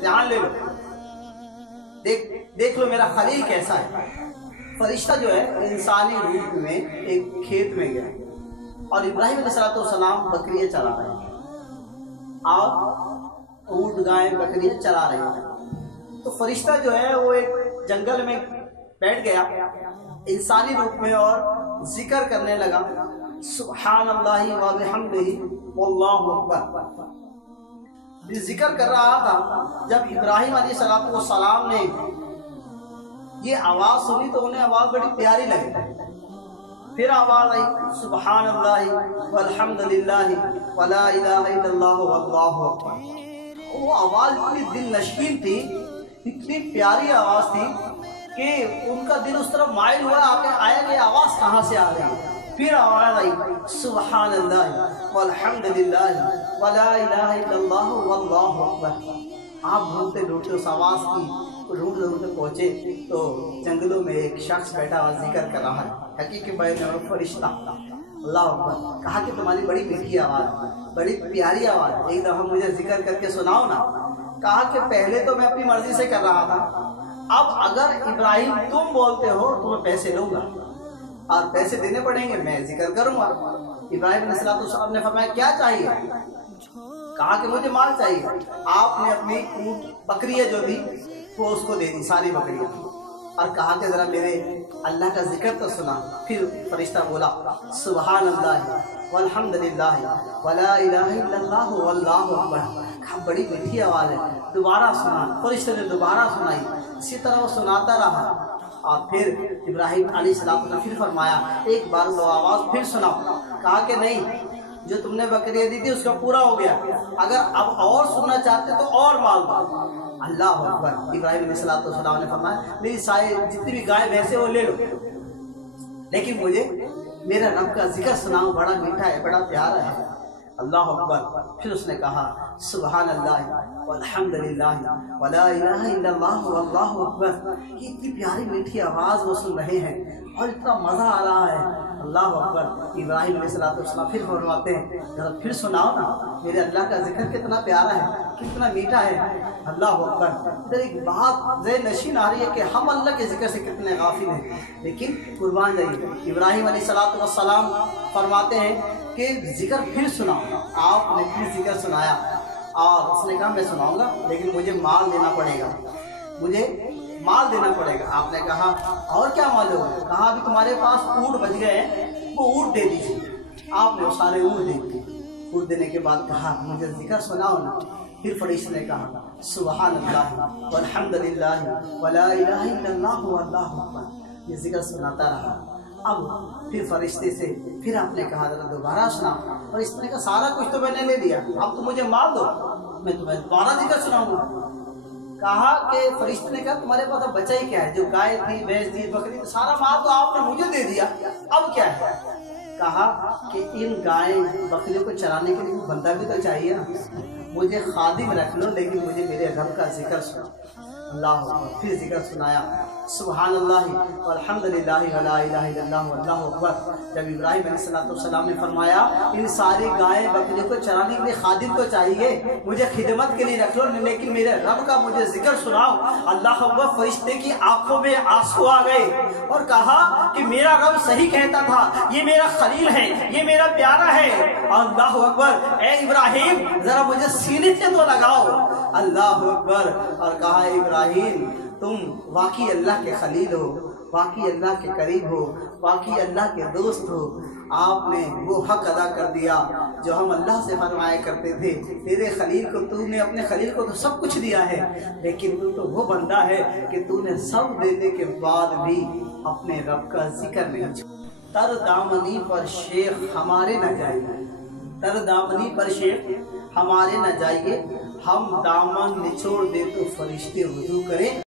ध्यान ले लो, देख लो मेरा खलील कैसा है। फरिश्ता जो है इंसानी रूप में एक खेत में गया और इब्राहिम अलैहिस्सलाम बकरियां चला रहे हैं और ऊंट गाय बकरियां चला रहे हैं। तो फरिश्ता जो है वो एक जंगल में बैठ गया इंसानी रूप में और जिक्र करने लगा, सुब्हानल्लाहि व बिहम्दिही वल्लाहु अकबर। जिक्र कर रहा था। जब इब्राहिम अलैहिस्सलाम ने ये आवाज़ सुनी तो उन्हें आवाज़ बड़ी प्यारी लगी। फिर आवाज़ आई, सुब्हानल्लाहि वल्हम्दुलिल्लाहि वला इलाहा इल्लल्लाह वल्लाहु अकबर। वो आवाज़ इतनी दिल नशीन थी, इतनी प्यारी आवाज़ थी कि उनका दिल उस तरफ माइल हुआ, आया कि आवाज़ कहाँ से आ रही है। फिर आवाज़ आई, सुब्हानल्लाह वल्हम्दुलिल्लाह वला इलाहा इल्लल्लाह वल्लाहु अकबर। आप ढूंढते ढूंढते उस आवाज़ की ढूंढते ढूंढते पहुँचे तो जंगलों में एक शख्स बैठा हुआ जिक्र कर रहा है, हकीकी में फरिश्ता। अल्लाह अकबर। कहा कि तुम्हारी बड़ी मीठी आवाज़, बड़ी प्यारी आवाज़, एक दफ़ा मुझे जिक्र करके सुनाओ ना। कहा कि पहले तो मैं अपनी मर्जी से कर रहा था, अब अगर इब्राहिम तुम बोलते हो तो मैं पैसे लूँगा और पैसे देने पड़ेंगे, मैं जिक्र करूँगा। इब्राहिम अलैहिस्सलाम ने फरमाया क्या चाहिए? कहा कि मुझे माल चाहिए। आपने अपनी ऊँट बकरियाँ जो थी वो उसको दे दी, सारी बकरियाँ, और कहा कि ज़रा मेरे अल्लाह का जिक्र तो सुना। फिर फरिश्ता बोला, सुब्हानल्लाह वल्हम्दुलिल्लाह वला इलाहा इल्लल्लाह वल्लाहु अकबर। कहा बड़ी मीठी आवाज़ है, दोबारा सुना। फरिश्ते ने दोबारा सुनाई। इसी तरह वो सुनाता रहा और फिर इब्राहिम अलैहिस्सलाम ने फिर फरमाया, एक बार वो आवाज़ फिर सुनाओ। कहा कि नहीं, जो तुमने बकरियाँ दी थी उसका पूरा हो गया, अगर अब और सुनना चाहते तो और माल दो। अल्लाह अकबर। इब्राहिम अलैहिस्सलाम ने फरमाया, मेरी सारी जितनी भी गाय भैंसे वो ले लो, लेकिन मुझे मेरा रब का जिक्र सुनाओ, बड़ा मीठा है, बड़ा प्यारा है। अल्लाह अकबर। फिर उसने कहा, सुब्हानल्लाह वल्हम्दुलिल्लाह वला इलाहा इल्लल्लाह वल्लाहु अकबर। इतनी प्यारी मीठी आवाज़ वो सुन रहे हैं और इतना मज़ा आ रहा है। अल्लाह अकबर। इब्राहिम अलैहिस्सलाम फिर फरमाते हैं, जरा फिर सुनाओ ना, मेरे अल्लाह का जिक्र कितना प्यारा है, कितना मीठा है। अल्लाह अकबर। इधर एक बात ज़हन नशीन आ रही है कि हम अल्लाह के जिक्र से कितने गाफिल हैं, लेकिन कुर्बान जाइए। इब्राहिम अलैहिस्सलाम फरमाते हैं कि जिक्र फिर सुनाओ। आपने फिर जिक्र सुनाया और उसने कहा मैं सुनाऊंगा, लेकिन मुझे माल देना पड़ेगा, मुझे माल देना पड़ेगा। आपने कहा और क्या माल होगा? कहा अभी तुम्हारे पास ऊँट बच गए हैं, वो ऊँट दे दीजिए। आपने वो सारे ऊँट दे दिए। ऊँट देने के बाद कहा मुझे जिक्र सुनाओ ना। फिर फरिश्ते ने कहा, सुब्हानल्लाह वल्हम्दुलिल्लाह वला इलाहा इल्लल्लाह वल्लाहु अकबर। ये जिक्र सुनाता रहा। अब फिर फरिश्ते से फिर आपने कहा जरा दोबारा सुना। और इसने कहा सारा कुछ तो मैंने ले लिया, अब तो मुझे माल दो, मैं तुम्हें दोबारा जिक्र सुनाऊंगा। कहा कि फरिश्ते ने कहा तुम्हारे पास अब बचा ही क्या है? जो गाय थी, भैंस थी, बकरी थी, सारा माल तो आपने मुझे दे दिया, अब क्या है? कहा कि इन गाय बकरियों को चराने के लिए बंदा भी तो चाहिए ना, मुझे खादिम रख लो, लेकिन मुझे मेरे रब का जिक्र सुनो। अल्लाह। फिर जिक्र सुनाया, सुब्हानल्लाह वल्हम्दुलिल्लाह वला इलाहा इल्लल्लाह वल्लाहु अकबर। जब इब्राहिम अलैहिस्सलाम ने फरमाया इन सारी गाय बकरियों को चराने के लिए खादिम तो चाहिए, मुझे खिदमत के लिए रख लो, लेकिन मेरे रब का मुझे जिक्र सुनाओ। अल्लाह अकबर। फरिश्ते की आंखों में आंसू आ गए और कहा कि मेरा रब सही कहता था, ये मेरा खलील है, ये मेरा प्यारा है। अल्लाह अकबर। ए इब्राहिम जरा मुझे सीने से तो लगाओ। अल्लाह अकबर। और कहा इब्राहिम तुम वाकई अल्लाह के खलील हो, वाकई अल्लाह के करीब हो, वाकई अल्लाह के दोस्त हो। आपने वो हक अदा कर दिया जो हम अल्लाह से फरमाया करते थे। तेरे खलील को तूने, अपने खलील को तो सब कुछ दिया है, लेकिन तू तो वो बंदा है कि तूने सब देने के बाद भी अपने रब का जिक्र नहीं छोड़ा। तर दामनी पर शेख हमारे न जाइए, तर दामनी पर शेख हमारे न जाइए, हम दामन निचोड़ दे तो फरिश्ते वुजू करें।